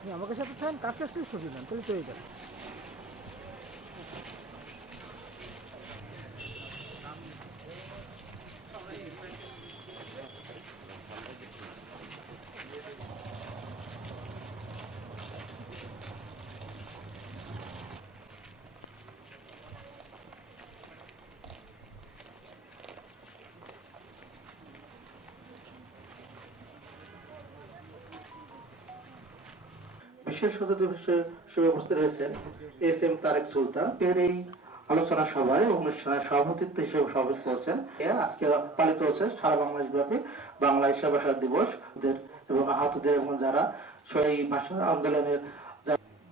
আপনি আমাকে সাথে থাকেন কাজটা শেষ করে দেন তাহলে চলে যাবে বিশেষ অতিথি হিসেবে উপস্থিত রয়েছেন এস এম তারেক সুলতান। এর এই আলোচনা সভায় অনুষ্ঠানের সভাপতিত্ব হিসেবে সভাপতি করছেন আজকে পালিত হচ্ছে সারা বাংলাদেশ ব্যাপী বাংলা ভাষা দিবস। এবং আহতদের এবং যারা সেই ভাষা আন্দোলনের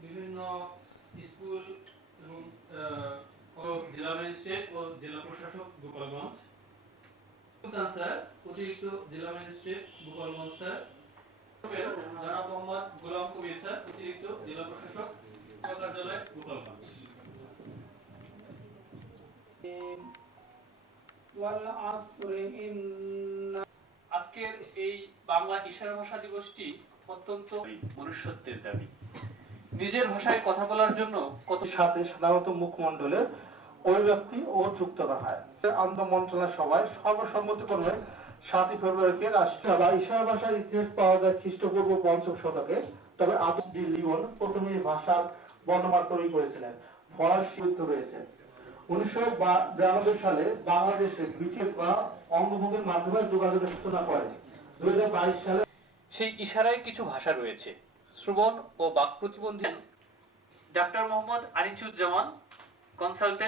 বিভিন্ন স্কুল এবং জেলা ম্যাজিস্ট্রেট ও জেলা প্রশাসক গোপালগঞ্জ। অতিরিক্ত জেলা ম্যাজিস্ট্রেট গোপালগঞ্জ স্যার জনাব মোহাম্মদ গোলাম আজকের এই বাংলা ইশারা ভাষা দিবসটি অত্যন্ত মনুষ্যত্বের দাবি। নিজের ভাষায় কথা বলার জন্য কত সাথে সাধারণত মুখমণ্ডলের অভিব্যক্তি ও যুক্ত হয়। আন্ত মন্ত্রণা সভায় সর্বসম্মতিক্রমে সাতই ফেব্রুয়ারিকে রাষ্ট্রীয় বা ইশারা ভাষার ইতিহাস পাওয়া যায় খ্রিস্টপূর্ব পঞ্চম শতকে। তবে আবু ডি লিওন প্রথমে এই ভাষার বর্ণমালা তৈরি করেছিলেন। ফরাসি যুদ্ধ রয়েছে। উনিশশো বিরানব্বই সালে বাংলাদেশে ব্রিটিশ বা অঙ্গভঙ্গের মাধ্যমে যোগাযোগের সূচনা করে। দুই সালে সেই ইশারায় কিছু ভাষা রয়েছে। শ্রবণ ও বাক প্রতিবন্ধী। Doctor Mohammad Anisuzzaman consultant